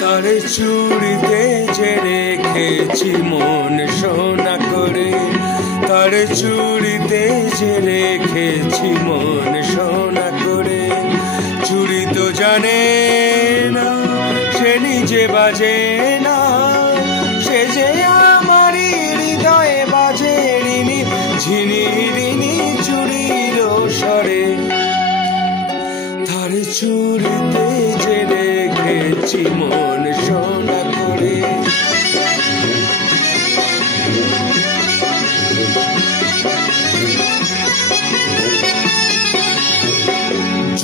তারে চুড়িতে যে রেখেছি মন সোনা করে, তারে চুড়িতে যে রেখেছি মন সোনা করে। চুড়ি তো জানে না সে নিজে বাজে না, সে যে আমারই হৃদয়ে বাজে রিনি ঝিনি রিনি চুড়ির স্বরে। তারে চুড়িতে যে রেখেছি মন সোনা করে।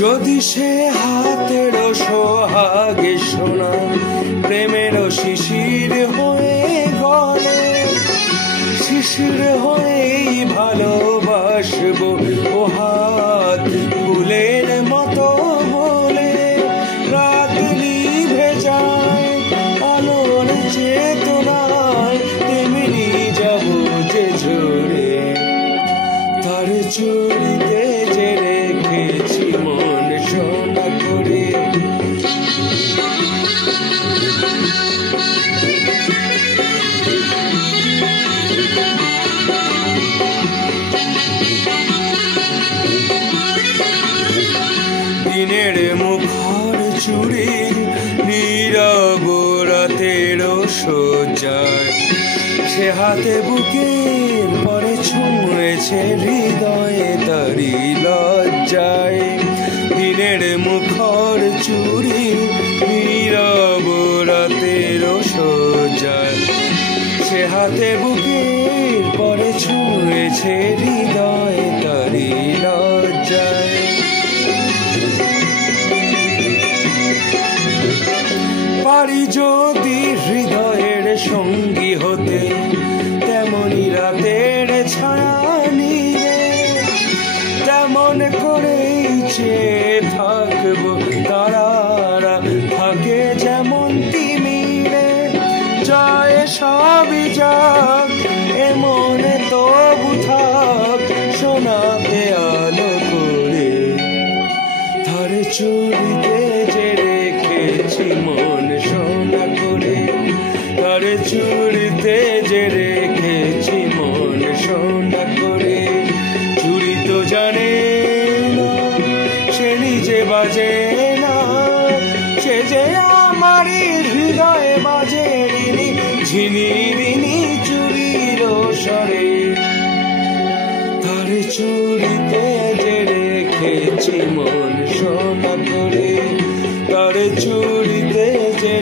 যদি সে হাতের সোহাগে সোনা প্রেমের শিশির হয়ে গলে, শিশির হয়েই ভালোবাসবো ও হাত ফুলের মতো বলে। রাত নিভে যায় আলোর চেতনায়, তেমনি যাবো যে ঝরে। তার চুড়িতে যে রেখেছি মন সোনা করে। দিনের মুখর চুড়ি নীরব রাতের সজ্জায়, সে হাতে বুকের পরে ছুঁয়েছে হৃদয়ে তারি লজ্জায়। দিনের মুখর চুড়ি নীরব রাতের সজ্জায়, সে হাতে বুকের পরে ছুঁয়েছে হৃদয়ে তারি লজ্জায়। পারি যদি হৃদয়ের সঙ্গী হতে, তেমনি রাতের ছায়া নিয়ে তেমন করেই চেয়ে থাকবো। তারারা থাকে যেমন তিমিরে, যায় সবই যাক এমন তবু থাক সোনাতে আলো করে। তারে চুড়িতে যে রেখেছি মন সোনা করে, তারে চুড়িতে যে রেখেছি মন সোনা করে। চুড়ি তো জানে না সে নিজে বাজে না, সে যে আমারই হৃদয়ে বাজে রিনি ঝিনি রিনি চুড়ির স্বরে। তারে চুড়িতে যে রেখেছি মন সোনা করে, তারে চুড়িতে যে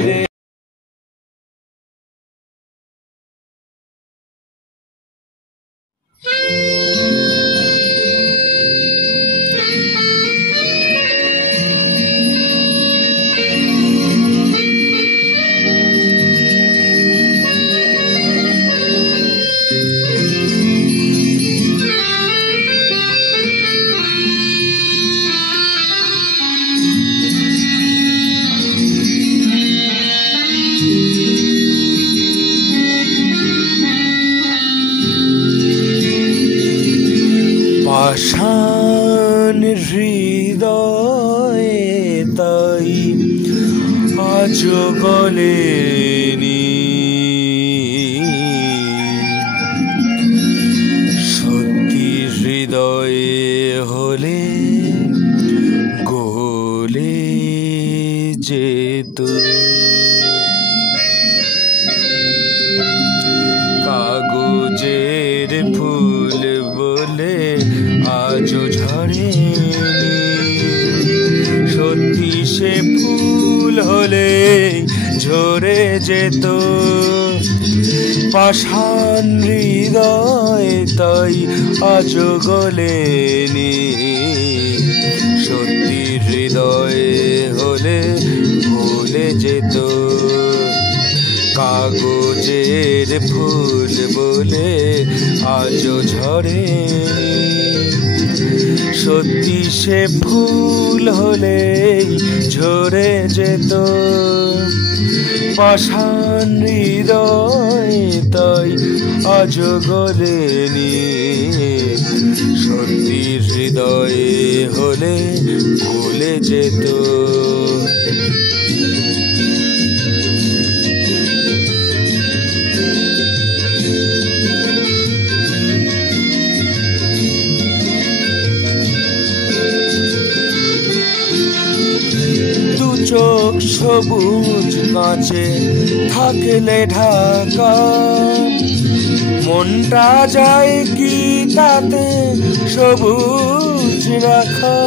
পাষাণ হৃদয়ে তাই আজ গলেনি, সত্যি হৃদয়ে হলে গলে যেত। কাগজের ফুল বলে আজও ঝরেনি, সত্যি সে ফুল হলে ঝরে যেত। পাষাণ হৃদয় তাই আজও গলেনি, সত্যি হৃদয়ে হলে ভুলে যেত। কাগজের ফুল বলে আজও ঝরেনি। সত্যি সে ফুল হলেই ঝরে যেত পাষাণ হৃদয় তাই আজও গলেনি সত্যি হৃদয়ে হলে ভুলে যেত চোখ সবুজ কাঁচে থাকলে ঢাকা মনটা যায় কি তাতে সবুজ রাখা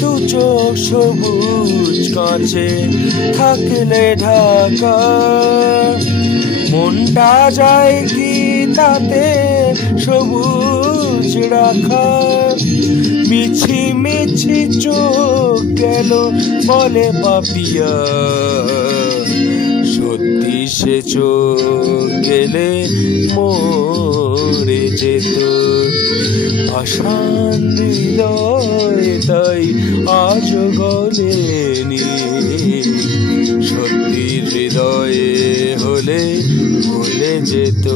দু চোখ সবুজ কাঁচে থাকলে ঢাকা মনটা যায় কি তাতে সবুজ রাখা মিছি মিছি চোখ গেল বলে পাপিয়া সত্যি সে চোখ গেলে মরে যেত পাষাণ হৃদয় তাই আজ গলেনি সত্যি হৃদয়ে হলে ভুলে যেত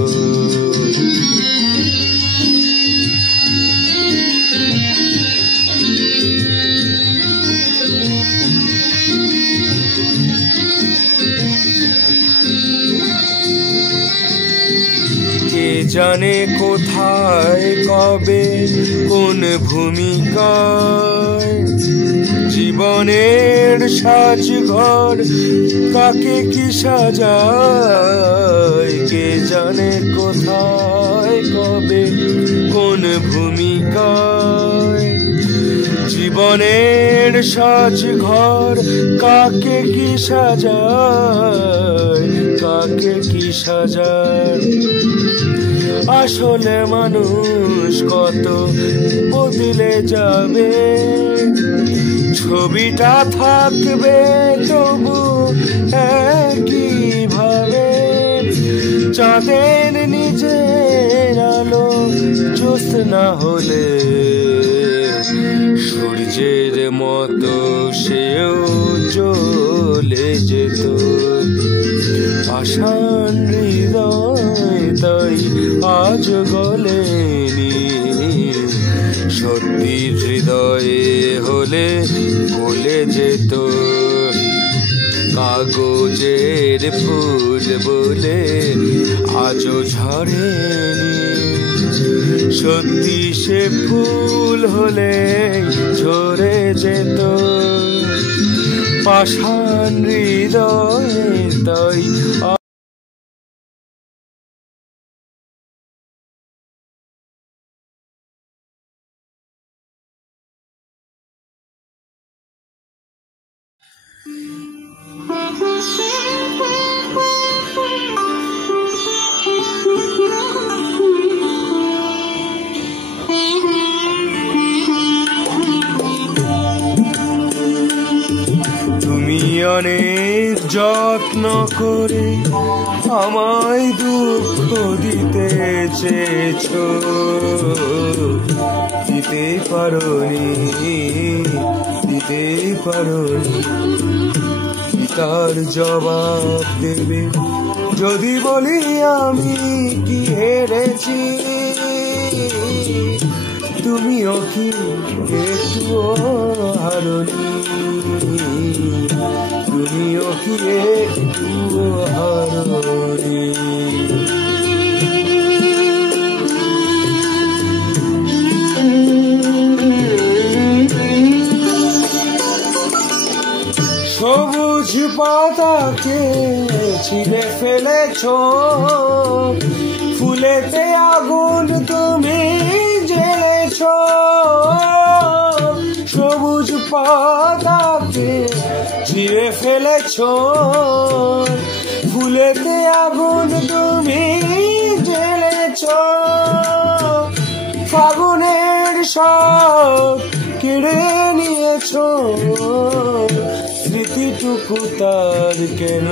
জানে কোথায় কবে কোন ভূমিকায় জীবনের সাজঘর কাকে কি সাজায় কে জানে কোথায় কবে কোন ভূমিকায় জীবনের সাজঘর কাকে কি সাজায় কাকে কি সাজায় আসলে মানুষ কত বদলে যাবে ছবিটা থাকবে তবু একইভাবে চাঁদের নিজের আলো জ্যোৎস্না হলে সূর্যের মতো সেও জ্বলে যেত পাষাণ হৃদয় তাই আজ গলেনি সত্যি হৃদয়ে হলে ভুলে যেত কাগজের ফুল বলে আজও ঝরেনি সত্যি সে ফুল হলে ঝরে যেত পাষাণ হৃদয় তাই তুমি অনেক যত্ন করে আমায় দুঃখ দিতে চেয়েছো দিতে পারোনি তার জবাব দেবে যদি বলি আমি কি হেরেছি তুমিও কি একটু হারনি তুমিও কি একটু হারনি সবুজ পাতাকে ছিঁড়ে ফেলেছো ফুলেতে আগুন তুমি জ্বেলেছো সবুজ পাতাকে ছিঁড়ে ফেলেছো ফুলেতে আগুন তুমি জ্বেলেছো ফাগুনের সব কেড়ে নিয়েছো স্মৃতিটুকু তার কেন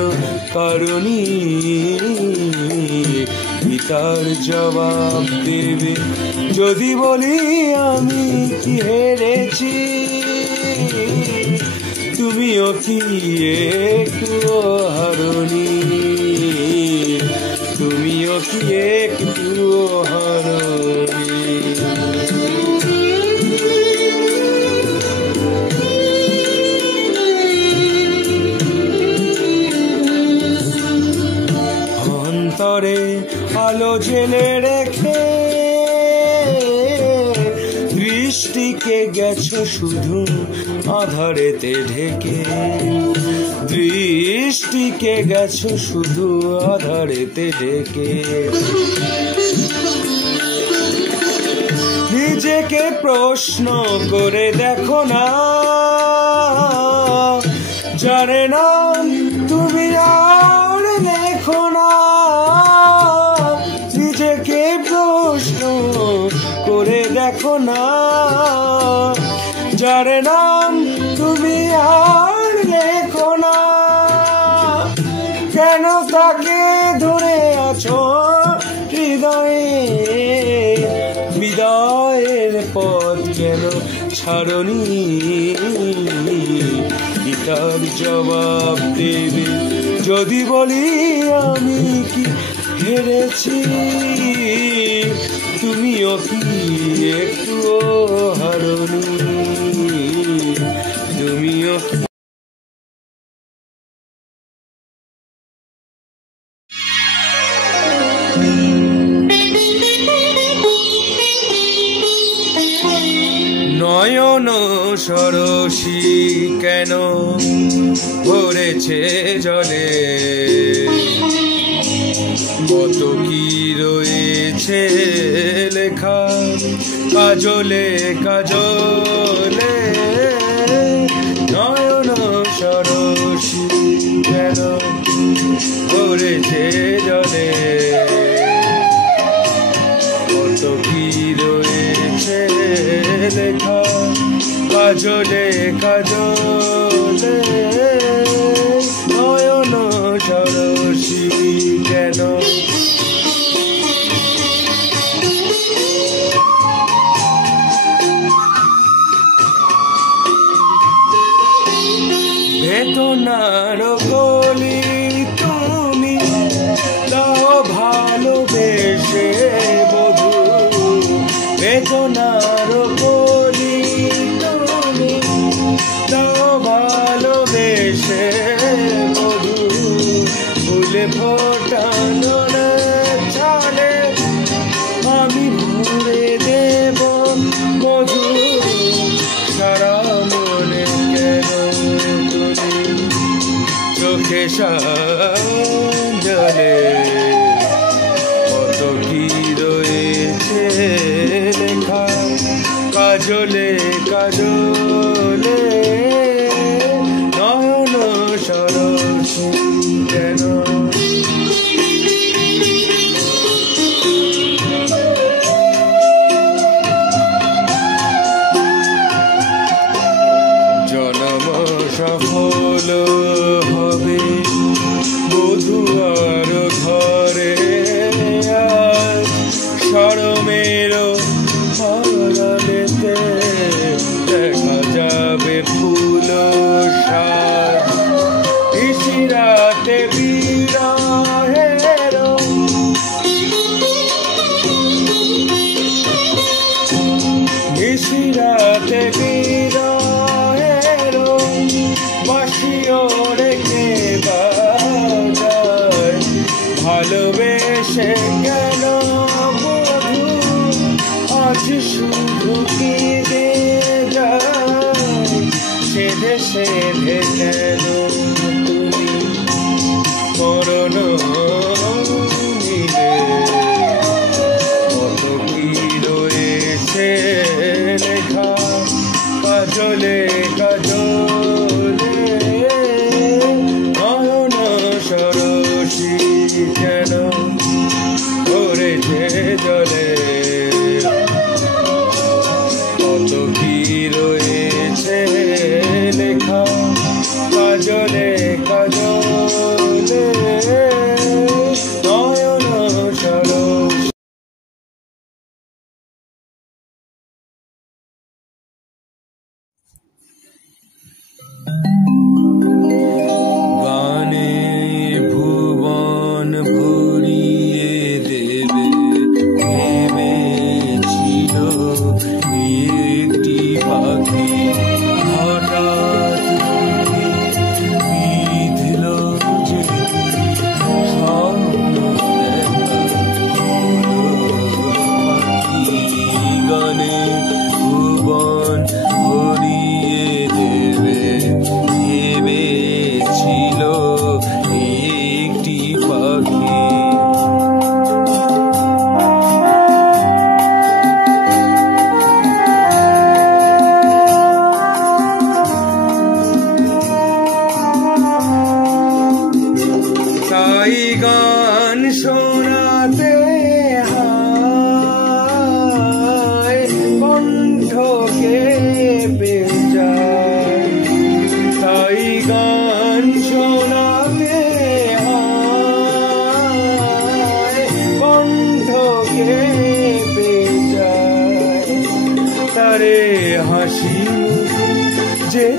কারণী কি তার জবাব দেবে যদি বলি আমি কি হেরেছি? তুমিও কি একটু হারনি? তুমিও কি একটু হারনি? অন্তরে আলো জেলে রেখে দৃষ্টিকে গেছো শুধু আধারেতে ঢেকে। দৃষ্টিকে গেছো শুধু আধারেতে ঢেকে। নিজেকে প্রশ্ন করে দেখো না, জানে না তুমি আর লেখো না। নিজেকে প্রশ্ন করে দেখো না, জানে না তুমি আর লেখো না। কেন তাকে ধরে আছো হৃদয়ে? বিদায়ের পথ কেন ছাড়নি? কি তার জবাব দেবে যদি বলি আমি কি হেরেছি? তুমিও কি একটু হারনি? তুমিও কি নয়ন সরসী কেন ভরেছে জলে? কত কি রয়েছে লেখা কাজলে কাজলে। নয়ন সরসী কেন ভরেছে জলে? কত কি রয়েছে লেখা কাজলে কাজলে। নয়ন সরসী কেন বেদনার গলি তুমি দাও ভালোবেসে বধূ। বেদনার গলি তুমি দাও ভালোবেসে বধূ। ফুলে ফোটানো ছালে আমি ভরে দেব মধু। সারা মনে কেন তুমি চোখে সাজলে? কত কি রয়েছে লেখা কাজলে কাজলে। নয়ন সরসী কেন জনম সফল হবে বধুয়ার ঘরে। আজ শরমের আড়ালেতে দেখা যাবে ফুল সাজ। নিশিরাতে বিরহের নিশিরাতে বিরহের বাঁশিও রেখে বাজায়। ভালোবেসে কেন বধূ আজ শুধু কেঁদে যায়? সেধে সেধে কেন তুমি করোন মিলে? কত কি রয়েছে লেখা কাজলে কাজলে। নয়ন সরসী কেন ভরেছে জলে? কত কি রয়েছে লেখা কাজলে কাজলে।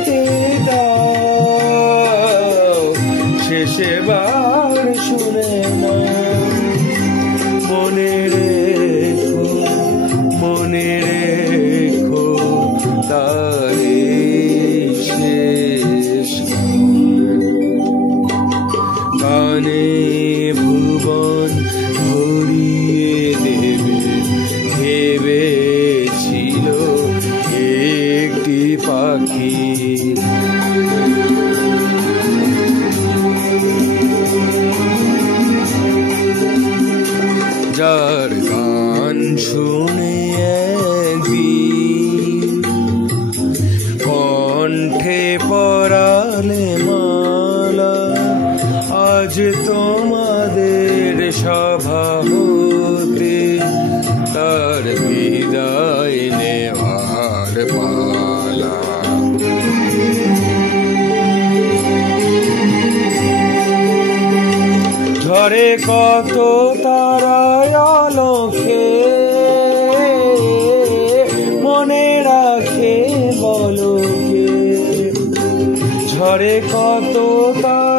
যেতে দাও, শেষবার শুনে না। মনে রেখো তারে শেষ গানে ভুবন ভরিয়ে দেবে ভেবেছিল একটি পাখি। যার গান শুনে একদিন কণ্ঠে পরালে মালা, আজ তোমাদের সভা হতে তার বিদায় নেওয়ার পালা। ঝরে কত তারায় আলোকে, মনে রাখে বলো কে? ঝরে কত তারা